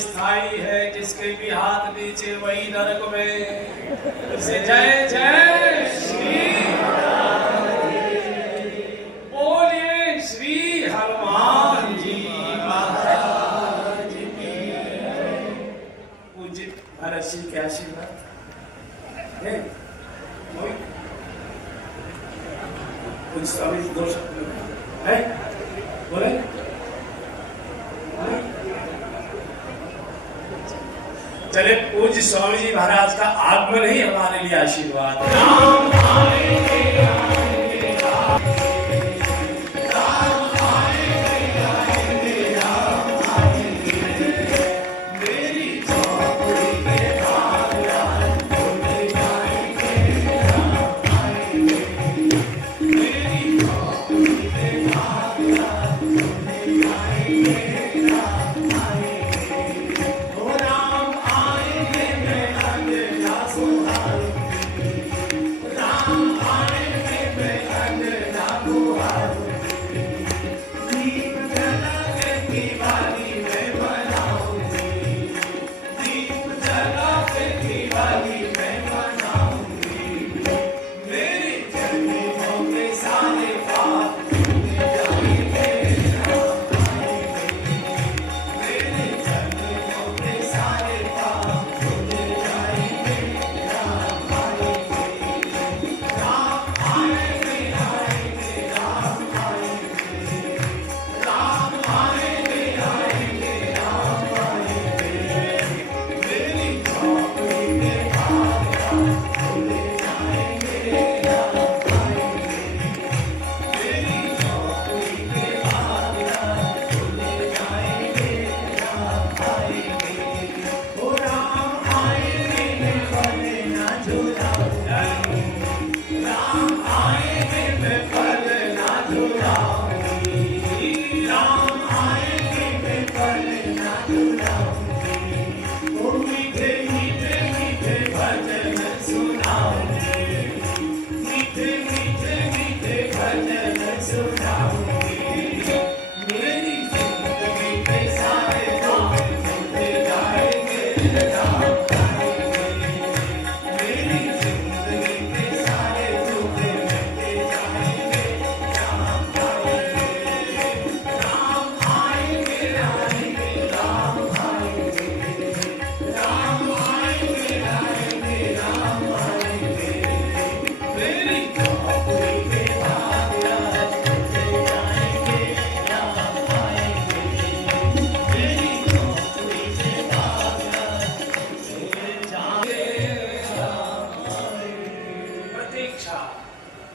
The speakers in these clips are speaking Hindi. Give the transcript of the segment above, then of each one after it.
स्थाई है जिसके भी हाथ नीचे वही नरक में। उसे जय जय श्री बोलिए श्री हनुमान जी महाराज की। पूज्य भरत सिंह के आशीर्वाद कुछ स्वामी जी दो शब्द है बोले। चले पूज्य स्वामी जी महाराज का आगमन ही हमारे लिए आशीर्वाद है।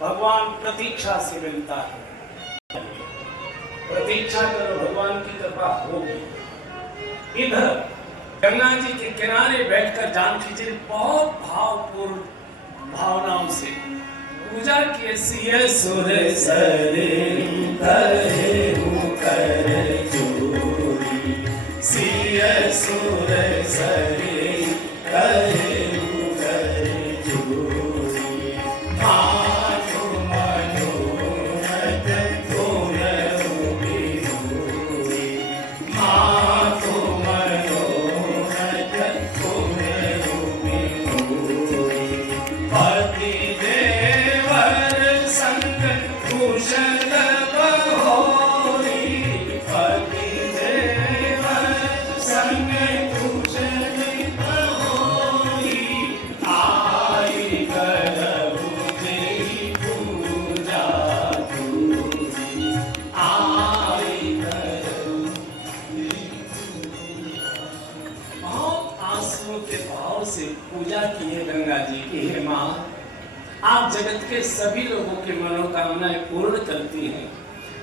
भगवान प्रतीक्षा से मिलता है। प्रतीक्षा करो, भगवान की कृपा होगी। इधर गंगा जी के किनारे बैठकर जानकी जी बहुत भावपूर्ण भावनाओं से पूजा किए। सिय सुर सरे करे कर जोड़ी, सिय सुर सरे करे पूजा किए गंगा जी की। हे माँ, आप जगत के सभी लोगों की मनोकामनाएं पूर्ण करती हैं,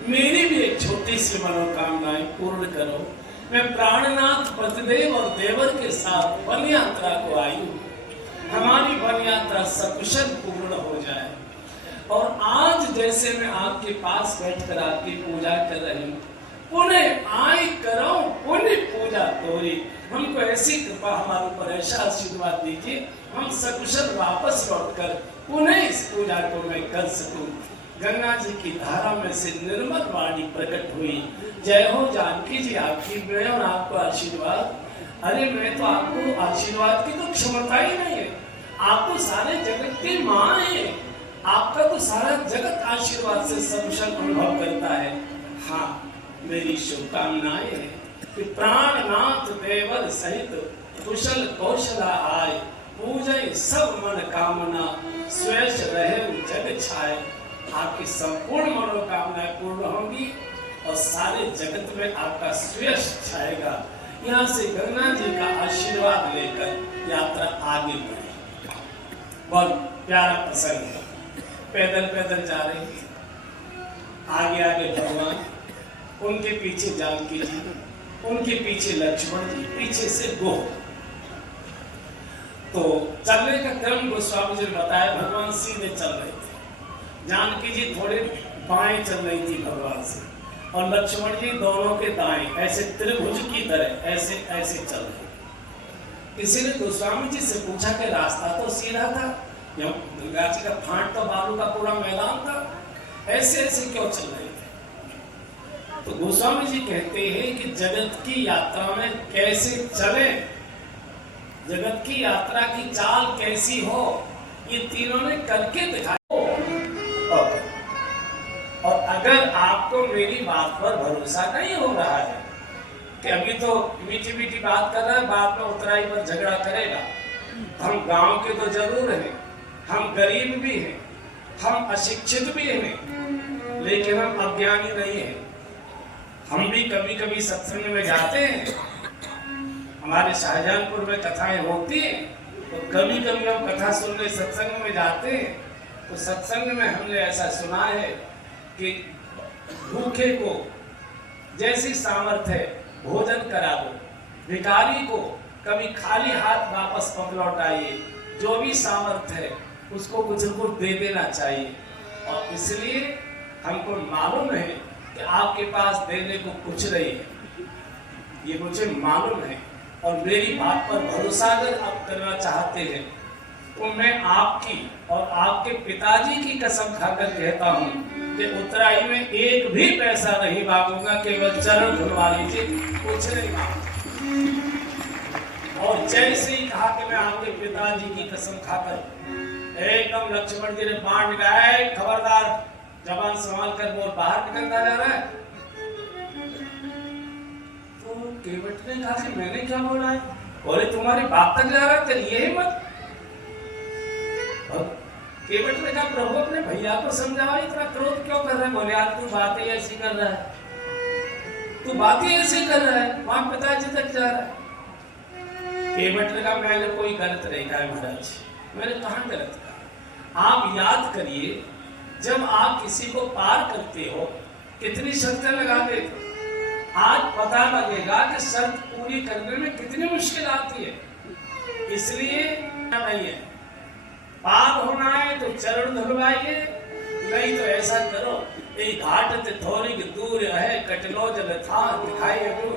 मेरी भी एक छोटी सी मनोकामनाएं पूर्ण करो। मैं प्राणनाथ पतिदेव और देवर के साथ वन यात्रा को आई हूँ, हमारी वन यात्रा सकुशल पूर्ण हो जाए। और आज जैसे मैं आपके पास बैठकर आपकी पूजा कर रही हूँ, पुनः आय करो पुण्य पूजा तोरी। हमको ऐसी कृपा हमारे ऊपर ऐसा आशीर्वाद दीजिए, हम सकुशल वापस लौटकर पुनः इस पूजा को मैं कर सकूं। गंगा जी की धारा में से निर्मल वाणी प्रकट हुई। जय हो जानकी जी, आपकी मैं और आपको आशीर्वाद। अरे मैं तो आपको आशीर्वाद की तो क्षमता ही नहीं है, आप तो सारे जगत की माँ है, आपका तो सारा जगत आशीर्वाद से सकुशल अनुभव करता है। हाँ, मेरी शुभकामनाएं हैं कि प्राणनाथ देवर सहित कुशल कौशला आए, पूजय सब मन कामना, स्वेश रहे जग छाए। आपकी संपूर्ण मनोकामनाएं पूर्ण होंगी और सारे जगत में आपका स्वेश छाएगा। यहाँ से गंगा जी का आशीर्वाद लेकर यात्रा आगे बढ़े। बहुत प्यारा प्रसंग है। पैदल पैदल जा रहे हैं, आगे आगे भगवान, उनके पीछे जानकी जी, उनके पीछे लक्ष्मण जी, पीछे से गोह। तो चलने का क्रम गोस्वामी जी ने बताया, भगवान सीधे चल रहे थे, जानकी जी थोड़े बाएं चल रही थी भगवान से, और लक्ष्मण जी दोनों के दाएं, ऐसे त्रिभुज की तरह ऐसे ऐसे चल रहे थे। किसी ने गोस्वामी जी से पूछा कि रास्ता तो सीधा था, गंगा जी का फांट तो बालू का पूरा मैदान था, ऐसे ऐसे क्यों चल रहे थे? तो गोस्वामी जी कहते हैं कि जगत की यात्रा में कैसे चले, जगत की यात्रा की चाल कैसी हो, ये तीनों ने करके दिखाया। और अगर आपको मेरी बात पर भरोसा नहीं हो रहा है कि अभी तो मीठी मीठी बात कर रहा है, बाद में उतराई पर झगड़ा करेगा, हम गांव के तो जरूर हैं, हम गरीब भी हैं, हम अशिक्षित भी हैं, लेकिन हम अज्ञानी नहीं हैं। हम भी कभी कभी सत्संग में जाते हैं, हमारे शाहजहानपुर में कथाएं होती हैं, तो कभी कभी हम कथा सुनने सत्संग में जाते हैं, तो सत्संग में हमने ऐसा सुना है कि भूखे को जैसी सामर्थ्य है भोजन करा दो, भिखारी को कभी खाली हाथ वापस मत लौटाइए, जो भी सामर्थ्य है उसको कुछ न कुछ दे देना चाहिए। और इसलिए हमको मालूम है कि आपके पास देने को कुछ नहीं है, ये मुझे मालूम है। और मेरी बात पर भरोसा अगर आप करना चाहते हैं तो मैं आपकी और आपके पिताजी की कसम खाकर कहता हूँ कि उतराई में एक भी पैसा नहीं मांगूंगा, केवल चरण धुलवा लीजिए, कुछ नहीं मांगूंगा। और जैसे ही कहा कि मैं आपके पिताजी की कसम खाकर, एकदम लक्ष्मण जी ने बाण लगाया, खबरदार जबान संभाल कर बोल, बाहर निकलता जा रहा है। तो केवट ने कहा कि मैंने क्या बोला है, बोले तुम्हारी बात तक जा रहा है, चलिए हिम्मत। केवट ने कहा प्रभु अपने भैया को समझाओ, इतना क्रोध क्यों कर रहा है? बोले यार तू बातें ऐसी कर रहा है, तू बातें ऐसे कर रहा है, वहां पिताजी तक जा रहा है। केवट ने कहा मैंने कोई गलत नहीं कहा महाराज, मैंने कहा गलत कहा? आप याद करिए, जब आप किसी को पार करते हो कितनी शर्तें लगाते थे, आज पता लगेगा कि शर्त पूरी करने में कितनी मुश्किल आती है। इसलिए नहीं है, पार होना है तो चरण धुलवाइए, नहीं तो ऐसा करो, ये घाट से थोड़ी दूर है, कटलो जल था दिखाई अभी,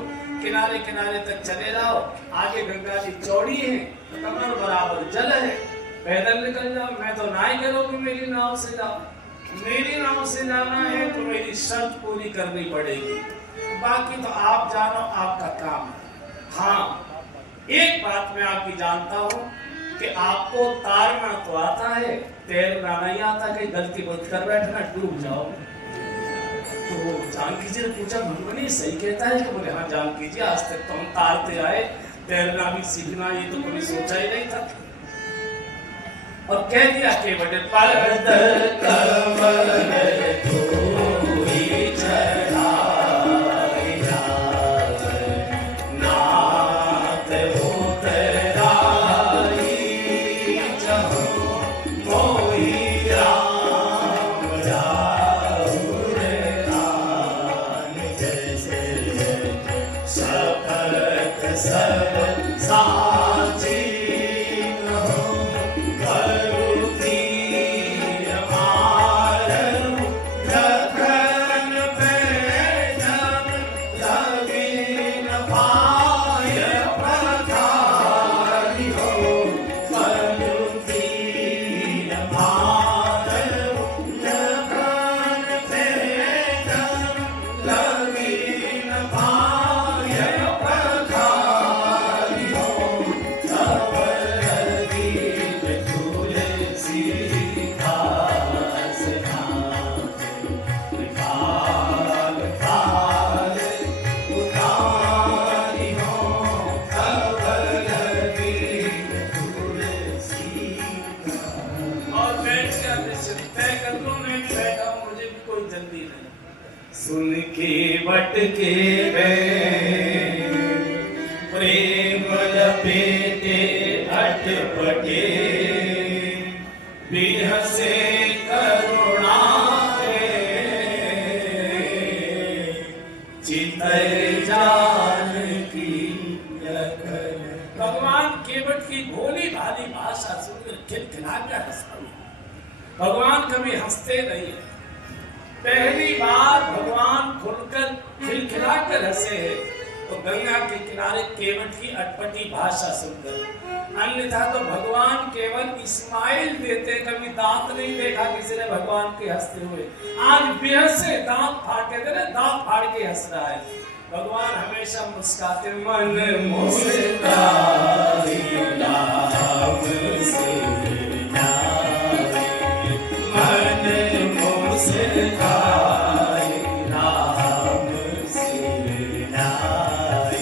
किनारे किनारे तक चले जाओ, आगे गंगा जी चौड़ी है, कमर बराबर जल है, पैदल निकल जाओ। मैं तो ना ही करूँगी मेरी नाव से जाओ, मेरी नाव से जाना है तो मेरी शर्त पूरी करनी पड़ेगी, बाकी तो आप जानो, आपका काम है। हाँ, एक बात मैं आपकी जानता हूँ कि आपको तारना तो आता है, तैरना नहीं आता, कहीं गलती मत कर बैठना, डूब जाओ। तो जानकी जी ने पूछा भगवान सही कहता है कि? बोले हाँ जानकी जी, आज तक तो हम तारते आए, तैरना भी सीखना ये तो कभी सोचा ही नहीं था। और कह दिया कि बड़े पर्वत कमल धूरी चढ़ा नाथ उतराई, तय कर लो, मैं भी बैठा हूं, मुझे भी कोई जल्दी नहीं। सुन के बट के प्रेम लपेटे अटपटे बिहसे करुणा चितय जान की लखन। भगवान केवट की भोली भाली भाषा सुनकर खिलखिला कर हंस पड़े। भगवान कभी हंसते नहीं है, पहली बार भगवान खुलकर खिलखिला कर हंसे हैं तो गंगा के किनारे केवट की अटपटी भाषा सुनकर। अन्यथा तो भगवान केवल इस्माइल देते, कभी दांत नहीं देखा किसी ने भगवान के हंसते हुए। आज बेहस से दांत फाड़ के दांत फाड़ के हंस रहा है। भगवान हमेशा मुस्कुराते, मन मुस्कुराए नाम से नाए, मन मुस्कुराए नाम से नाए,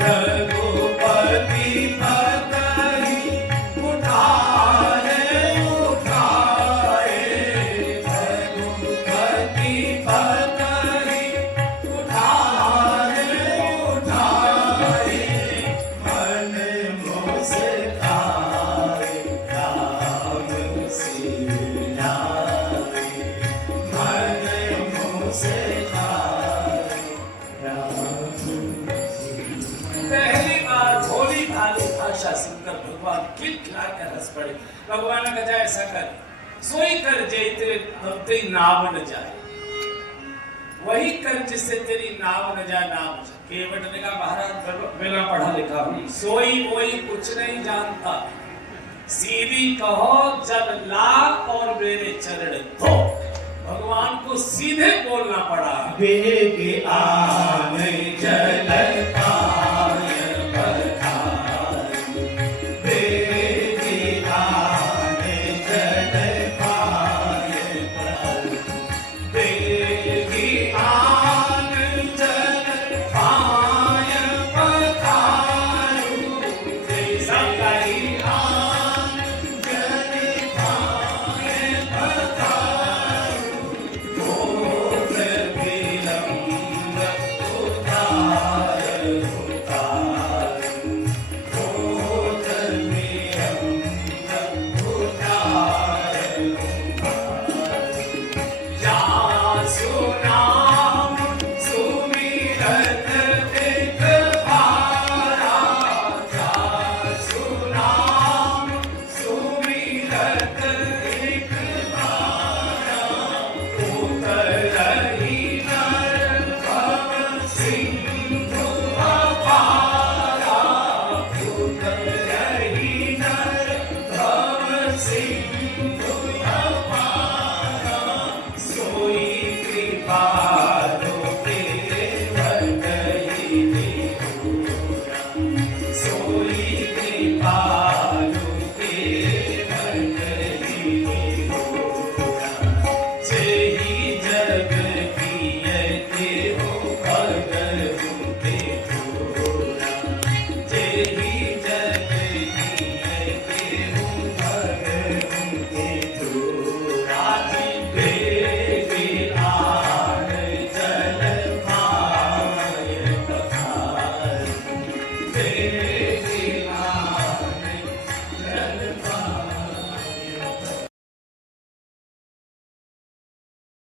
रघुपति पतई उठाए उठाए, रघुपति पतई उठाए उठाए, मन मुस्कुराए नाम से नाए, मन मुस्कुराए नाम से। पहली बार भोली भाली भाषा सुनकर भगवान खिलखिला कर हंस पड़े। भगवान ने कहा ऐसा कर, सोई कर जे तेरी नाव न जाए, वही कर जिससे तेरी नाव न जाए नाव न जाए। केवट ने कहा महाराज बिना पढ़ा लिखा हूं, सोई वही कुछ नहीं जानता, सीधी कहो जल ला और मेरे चरण धो। भगवान को सीधे बोलना पड़ा। बेग आने जल पाय पधारी, बेग आने जल पाय पधारी, बेग आने जल पाय पधारू, जैसा कही आन जल पाय पधारू, गोत्र विलंब उतार उतार, गोत्र विलंब उतार उतार, या सुनाम सुमिरत एक बारा, या सुनाम सुमिरत एक बारा, उतरहि नर भव सिंधु अपारा, उतरहि नर भव सिंधु अपारा, सोई कृपालु केवट देहुरा, सोई कृपालु केवट देहुरा, जेहि जग किए तेहु भगहु तेहुरा, जेहि जग किए तेहु भगहु तेहुरा, बेग आन जल पाय पधारी,